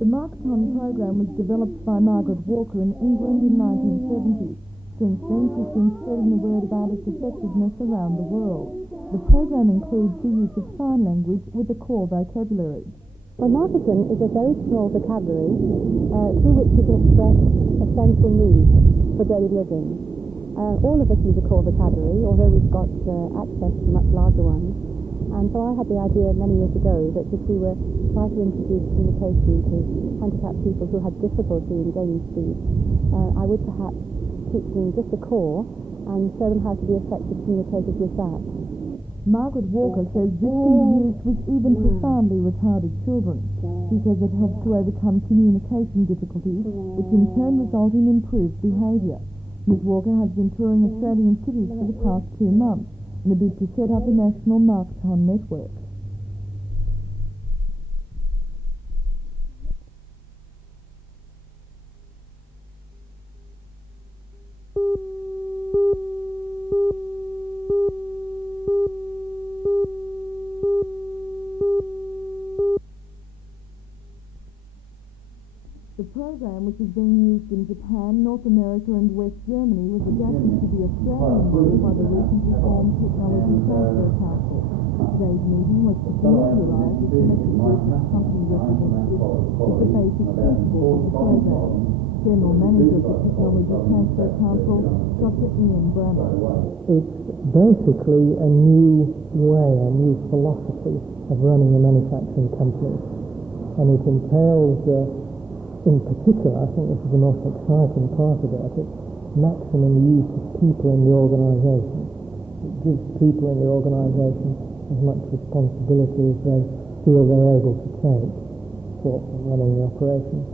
The Marketon program was developed by Margaret Walker in England in 1970. Since then, she's been spreading the word about its effectiveness around the world. The program includes the use of sign language with a core vocabulary. Well, Marketon is a very small vocabulary through which we can express essential needs for daily living. All of us use a core vocabulary, although we've got access to much larger ones. And so I had the idea many years ago that if we were trying to introduce communication to handicapped people who had difficulty in gaining speech, I would perhaps teach them just the core and show them how to be effective communicators with that. Margaret Walker says this can be used with even profoundly retarded children. She says it helps to overcome communication difficulties, which in turn result in improved behaviour. Ms Walker has been touring Australian cities for the past 2 months in a bid to set up a national Marketon network. The program, which is being used in Japan, North America and West Germany, was adapted to the Australian model by the recently formed Technology Transfer Council. Today's meeting was to familiarise the selected group of company representatives with the basic principles of the program. General Manager of the Technology Transfer Council, Dr. Ian Brannan. It's basically a new way, a new philosophy of running a manufacturing company, and it entails in particular, I think this is the most exciting part about it, maximum use of people in the organisation. It gives people in the organisation as much responsibility as they feel they're able to take for running the operation.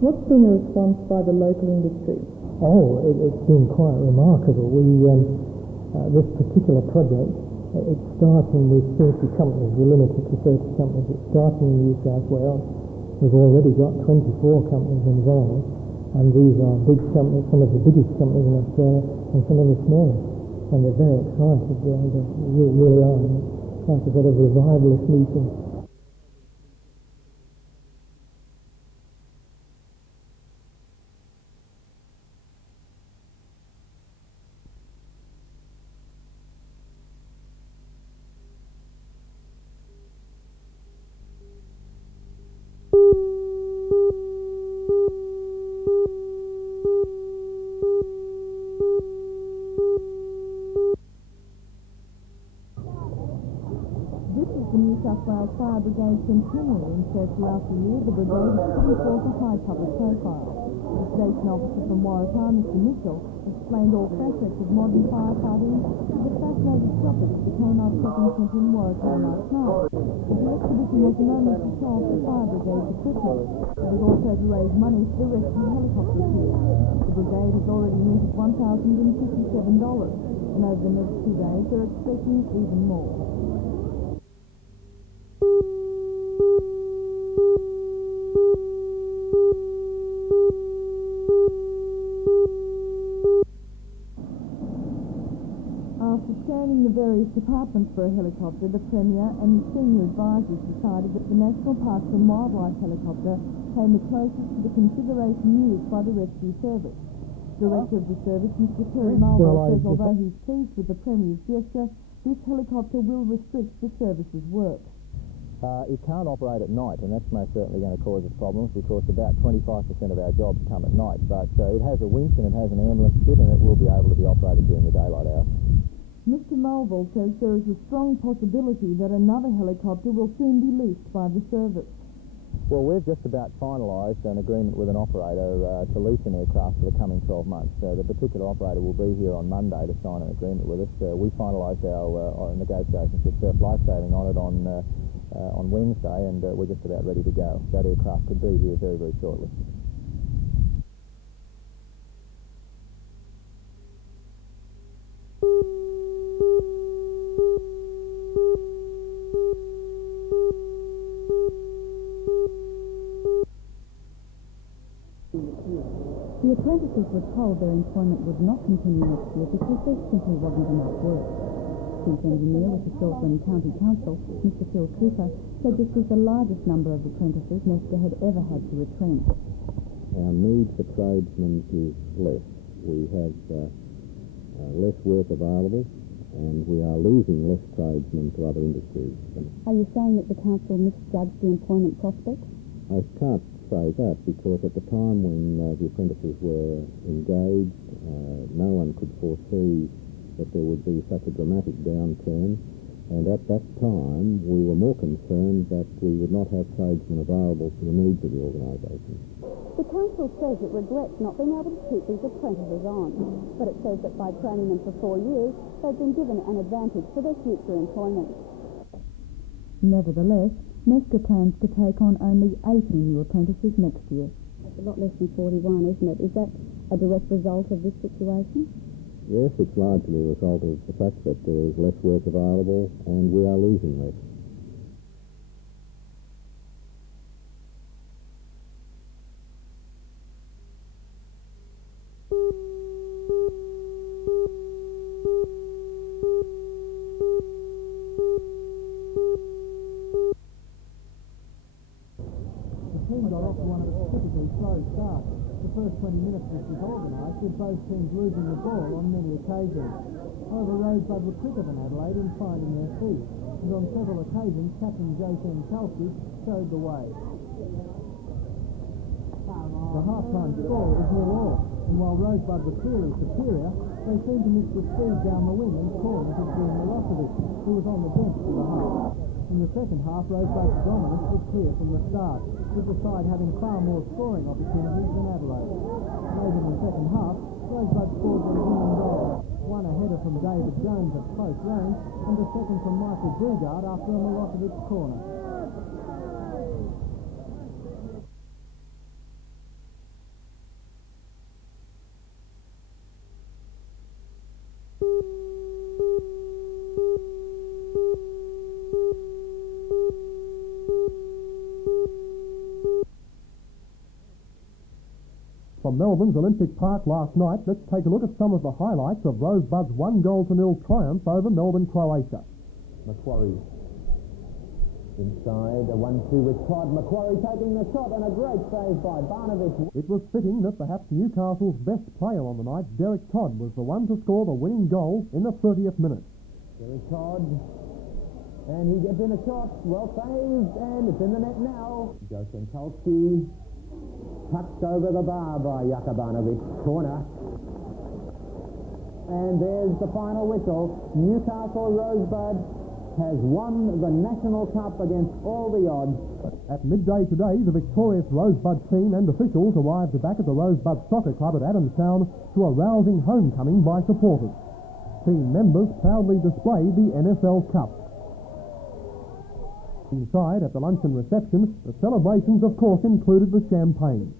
What's been the response by the local industry? It's been quite remarkable. This particular project, it's starting with 30 companies. We're limited to 30 companies. It's starting in New South Wales. We've already got 24 companies involved, and these are big companies, some of the biggest companies in Australia and some of the smallest, and they're very excited. They really are. It's like a sort of revivalist meeting. The New South Wales Fire Brigade centenary, and so throughout the year the brigade is putting forth a high public profile. The station officer from Waratah, Mr Mitchell, explained all facets of modern firefighting to the fascinated shoppers at the Kmart shopping centre in Waratah last night. The exhibition was not only to show off the fire brigade's equipment, but also to raise money for the rescue helicopters here. The brigade has already netted $1,057, and over the next 2 days they're expecting even more. After scanning the various departments for a helicopter, the Premier and his senior advisors decided that the National Parks and Wildlife helicopter came the closest to the consideration used by the rescue service. Director of the service, Mr Terry Mulville, says although he's pleased with the Premier's gesture, this helicopter will restrict the service's work. It can't operate at night, and that's most certainly going to cause us problems because about 25% of our jobs come at night. But it has a winch and it has an ambulance kit, and it will be able to be operated during the daylight hours. Mr Mulville says there is a strong possibility that another helicopter will soon be leased by the service. Well, we've just about finalised an agreement with an operator to lease an aircraft for the coming 12 months. The particular operator will be here on Monday to sign an agreement with us. We finalised our negotiations with Surf Lifesaving on it on Wednesday, and we're just about ready to go. That aircraft could be here very, very shortly. The apprentices were told their employment would not continue next year because there simply wasn't enough work. Chief Engineer with the Shortland County Council, Mr Phil Cooper, said this was the largest number of apprentices Nesta had ever had to retrench. Our need for tradesmen is less. We have less work available, and we are losing less tradesmen to other industries. Are you saying that the council misjudged the employment prospects? I can't say that, because at the time when the apprentices were engaged, no one could foresee that there would be such a dramatic downturn, and at that time we were more concerned that we would not have tradesmen available for the needs of the organisation. The council says it regrets not being able to keep these apprentices on, but it says that by training them for 4 years, they've been given an advantage for their future employment. Nevertheless, Nesta plans to take on only 18 new apprentices next year. That's a lot less than 41, isn't it? Is that a direct result of this situation? Yes, it's largely a result of the fact that there is less work available and we are losing less. The team got off to one of its typically slow starts. The first 20 minutes was disorganised, with both teams losing the ball on many occasions. However, Rosebud were quicker than Adelaide in finding their feet, and on several occasions, Captain Jason Kalski showed the way. The half-time score was 0-0, and while Rosebud were clearly superior, they seemed to miss the speed down the wing and corners of Dean Milosevic, who was on the bench for the half. In the second half, Rosebud's dominance was clear from the start, with the side having far more scoring opportunities than Adelaide. Late in the second half, Rosebud scored the winning goal, one a header from David Jones at close range, and a second from Michael Brugard after a Milosevic corner. From Melbourne's Olympic Park last night, let's take a look at some of the highlights of Rosebud's 1-0 triumph over Melbourne, Croatia. Macquarie inside, a 1-2 with Todd. Macquarie taking the shot and a great save by Barnovich. It was fitting that perhaps Newcastle's best player on the night, Derek Todd, was the one to score the winning goal in the 30th minute. Derek Todd, and he gets in a shot, well saved, and it's in the net now. Joe Senkalski, touched over the bar by Jakubanovic, corner. And there's the final whistle. Newcastle Rosebud has won the National Cup against all the odds. At midday today, the victorious Rosebud team and officials arrived back at the Rosebud Soccer Club at Adamstown to a rousing homecoming by supporters. Team members proudly displayed the NFL Cup. Inside, at the luncheon reception, the celebrations, of course, included the champagne.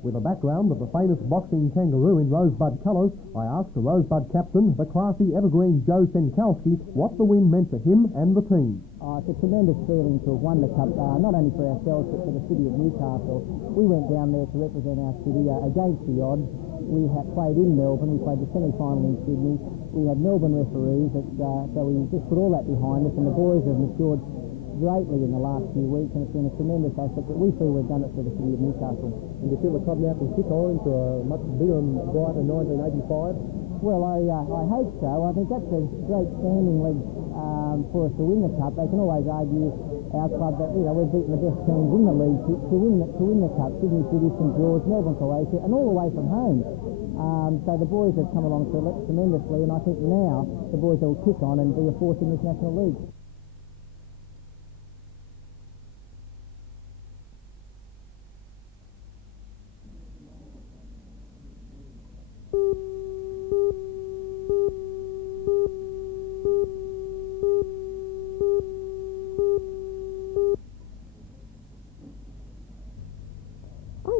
With a background of the famous boxing kangaroo in Rosebud colours, I asked the Rosebud captain, the classy evergreen Joe Senkalski, what the win meant to him and the team. It's a tremendous feeling to have won the Cup, not only for ourselves but for the city of Newcastle. We went down there to represent our city against the odds. We had played in Melbourne, we played the semi-final in Sydney. We had Melbourne referees, so we just put all that behind us, and the boys have matured greatly in the last few weeks, and it's been a tremendous aspect that we feel we've done it for the city of Newcastle. And do you feel the club now can kick on into a much bigger and brighter 1985? Well, I hope so. I think that's a great standing leg for us to win the Cup. They can always argue our club that we've beaten the best teams in the league to win the Cup: Sydney City, St George, Melbourne, Croatia, and all the way from home. So the boys have come along tremendously, and I think now the boys will kick on and be a force in this National League.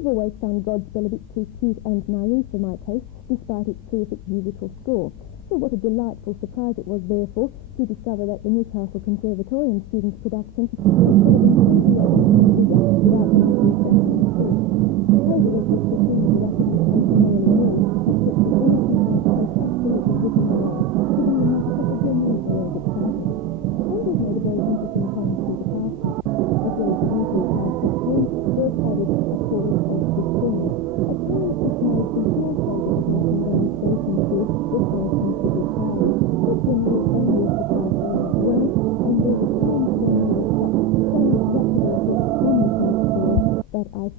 I've always found Godspell a bit too cute and naive for my taste, despite its terrific musical score. So what a delightful surprise it was, therefore, to discover that the Newcastle Conservatorium students' production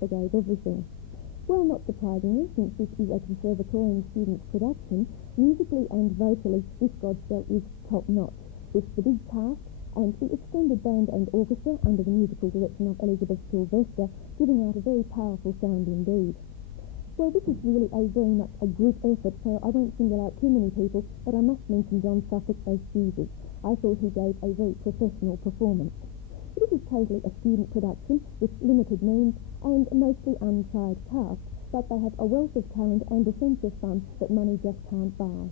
forgave everything. Well, not surprisingly, since this is a conservatorium student's production, musically and vocally, this Godspell is top-notch, with the big cast and the extended band and orchestra under the musical direction of Elizabeth Sylvester giving out a very powerful sound indeed. Well, this is really very much a group effort, so I won't single out too many people, but I must mention John Suffolk as Jesus. I thought he gave a very professional performance. This is totally a student production with limited means and mostly untried cast, but they have a wealth of talent and a sense of fun that money just can't buy.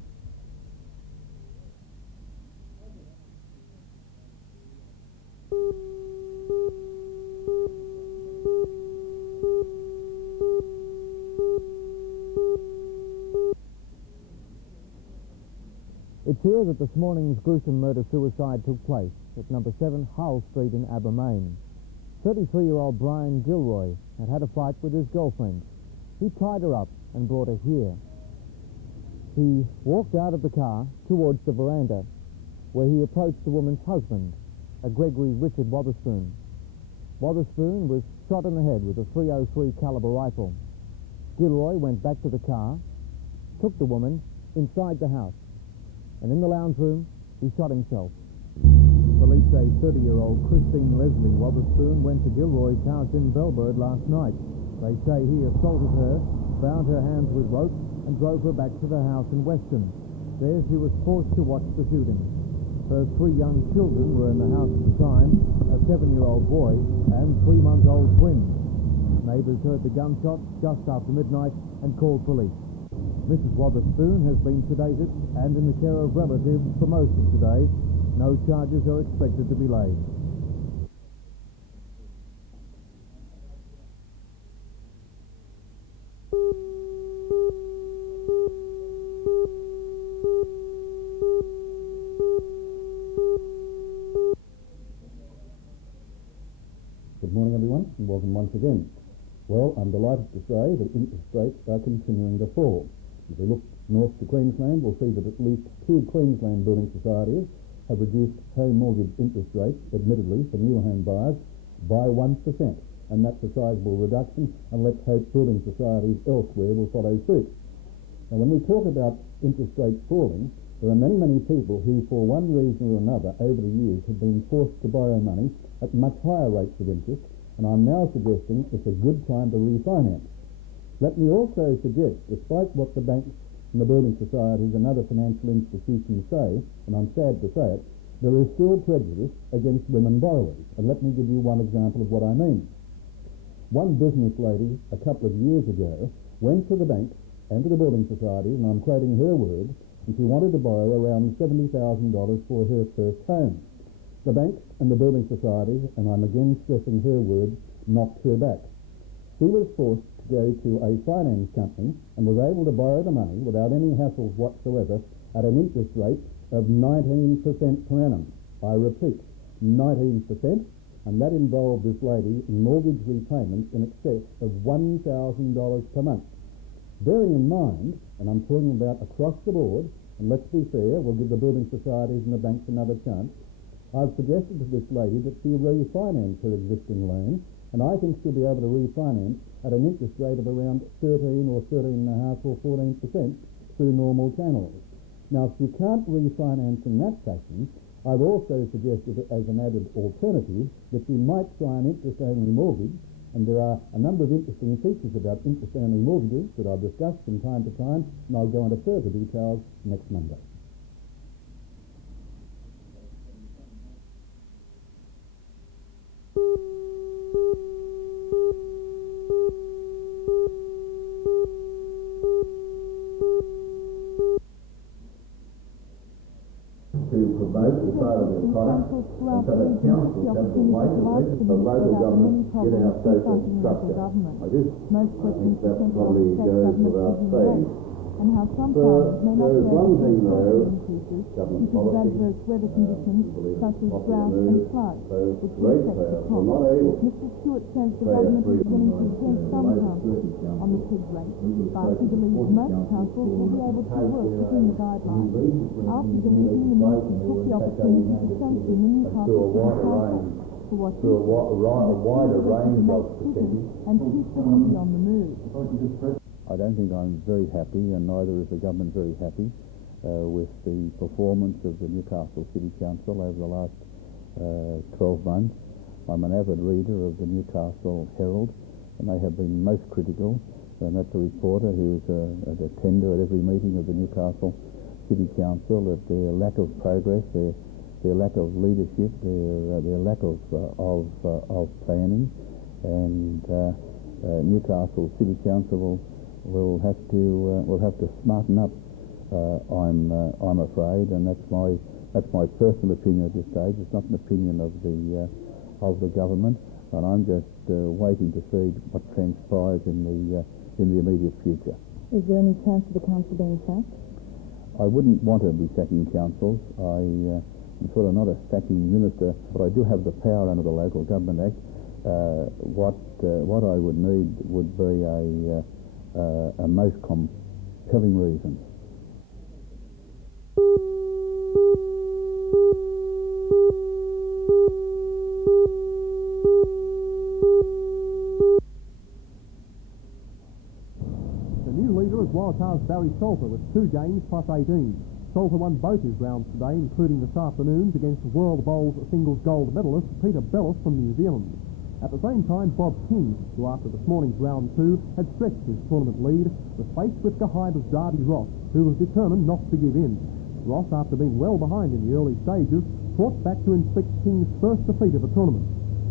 It's here that this morning's gruesome murder-suicide took place at number 7 Hull Street in Abermain. 33-year-old Brian Gilroy had a fight with his girlfriend. He tied her up and brought her here. He walked out of the car towards the veranda, where he approached the woman's husband, a Gregory Richard Wotherspoon. Wotherspoon was shot in the head with a .303 caliber rifle. Gilroy went back to the car, took the woman inside the house, and in the lounge room, he shot himself. Police say 30-year-old Christine Leslie Wotherspoon went to Gilroy's house in Belbird last night. They say he assaulted her, bound her hands with rope, and drove her back to the house in Weston. There she was forced to watch the shooting. Her 3 young children were in the house at the time, a 7-year-old boy and 3-month-old twins. Neighbours heard the gunshots just after midnight and called police. Mrs. Wotherspoon has been sedated and in the care of relatives for most of today. No charges are expected to be laid. Good morning, everyone, and welcome once again. Well, I'm delighted to say that interest rates are continuing to fall. If we look north to Queensland, we'll see that at least 2 Queensland building societies have reduced home mortgage interest rates, admittedly for new home buyers, by 1%. And that's a sizable reduction, and let's hope building societies elsewhere will follow suit. Now, when we talk about interest rates falling, there are many, many people who, for one reason or another, over the years have been forced to borrow money at much higher rates of interest, and I'm now suggesting it's a good time to refinance. Let me also suggest, despite what the banks and the building societies and other financial institutions say, and I'm sad to say it, there is still prejudice against women borrowers. And let me give you one example of what I mean. One business lady a couple of years ago went to the banks and to the building societies, and I'm quoting her words, and she wanted to borrow around $70,000 for her first home. The banks and the building societies, and I'm again stressing her words, knocked her back. She was forced to go to a finance company and was able to borrow the money without any hassles whatsoever at an interest rate of 19% per annum. I repeat, 19%, and that involved this lady in mortgage repayments in excess of $1,000 per month. Bearing in mind, and I'm talking about across the board, and let's be fair, we'll give the building societies and the banks another chance, I've suggested to this lady that she refinance her existing loan, and I think she'll be able to refinance at an interest rate of around 13 or 13.5 or 14% through normal channels. Now, if you can't refinance in that fashion, I've also suggested as an added alternative that you might try an interest-only mortgage, and there are a number of interesting features about interest-only mortgages that I've discussed from time to time, and I'll go into further details next Monday. To promote the sale of their products, and so that councils have the way to register local government in our social structure. I think that probably goes without saying. And how sometimes may not There is one thing though, increases government because of policy, adverse weather conditions such as drought and floods, those which rate affect the payers crop. were not able Mr. Stewart says the pay a government is free willing to price test some councils on the pig rate, but he believes most councils will be able to work within the guidelines. After the meeting, the minister took the opportunity to sanction the Newcastle City Council. for what through a wider range of percentages. and keep the city on the move. I don't think I'm very happy, and neither is the government very happy, with the performance of the Newcastle City Council over the last 12 months. I'm an avid reader of the Newcastle Herald, and they have been most critical, and that's a reporter who's a attender at every meeting of the Newcastle City Council, at their lack of progress, their lack of leadership, their lack of planning, and Newcastle City Council will have to smarten up. I'm afraid, and that's my personal opinion at this stage. It's not an opinion of the government, and I'm just waiting to see what transpires in the immediate future. Is there any chance of the council being sacked? I wouldn't want to be sacking councils. I'm sort of not a sacking minister, but I do have the power under the Local Government Act. What I would need would be a most compelling reason. The new leader is Waratah's Barry Salter with 2 games plus 18. Salter won both his rounds today, including this afternoon's against World Bowls singles gold medalist Peter Bellis from New Zealand. At the same time, Bob King, who after this morning's round 2 had stretched his tournament lead, was faced with Gahaiba's Darby Ross, who was determined not to give in. Ross, after being well behind in the early stages, fought back to inflict King's first defeat of the tournament.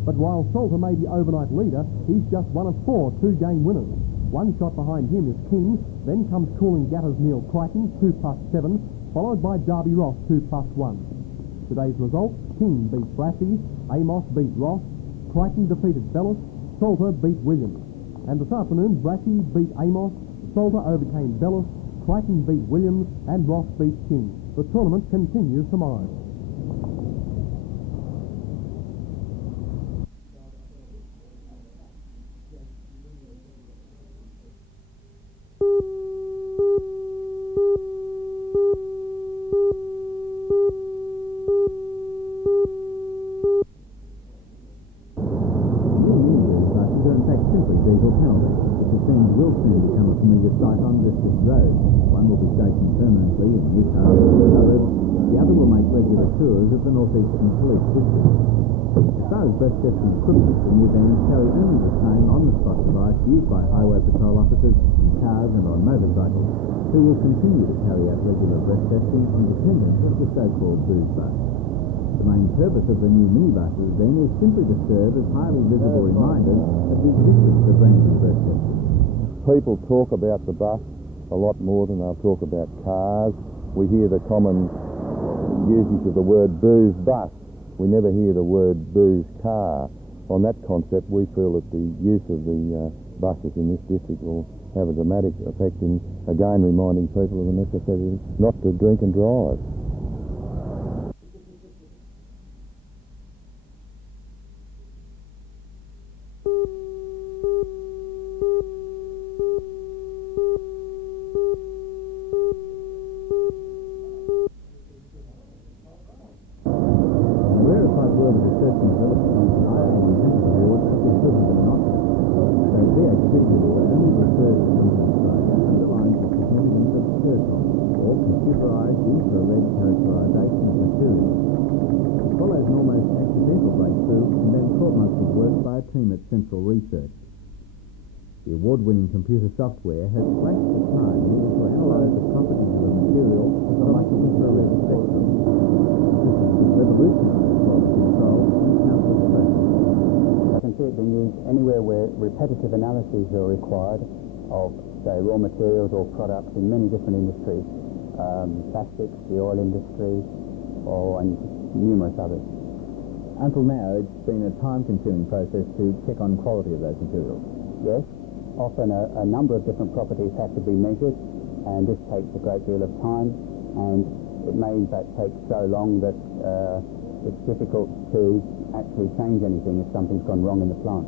But while Salter may be overnight leader, he's just one of 4 2-game winners. One shot behind him is King, then comes Coolangatta's Neil Crichton, 2 plus 7, followed by Darby Ross, 2 plus 1. Today's result, King beat Brassey, Amos beat Ross, Crichton defeated Bellis, Salter beat Williams. And this afternoon, Brassey beat Amos, Salter overcame Bellis, Crichton beat Williams, and Ross beat King. The tournament continues tomorrow. Will soon become a familiar sight on District Road. One will be stationed permanently in Newcastle suburbs. The other will make regular tours of the northeastern police district. As far as breath testing equipment, the new vans carry only the same on-the-spot device used by highway patrol officers in cars and on motorcycles, who will continue to carry out regular breath testing independent of the so-called booze bus. The main purpose of the new minibuses, then, is simply to serve as highly visible reminders of the existence of random breath testing. People talk about the bus a lot more than they'll talk about cars. We hear the common usage of the word booze bus. We never hear the word booze car. On that concept, we feel that the use of the buses in this district will have a dramatic effect in, again, reminding people of the necessity not to drink and drive. The award-winning computer software has flashed the time needed to analyse the properties of a material from a microinfrared spectrum. This revolutionised quality control in countless processes. I can see it being used anywhere where repetitive analyses are required of, say, raw materials or products in many different industries, plastics, the oil industry, and numerous others. Until now, it's been a time-consuming process to check on quality of those materials. Yes, often a number of different properties have to be measured, and this takes a great deal of time, and it may in fact take so long that it's difficult to actually change anything if something's gone wrong in the plant.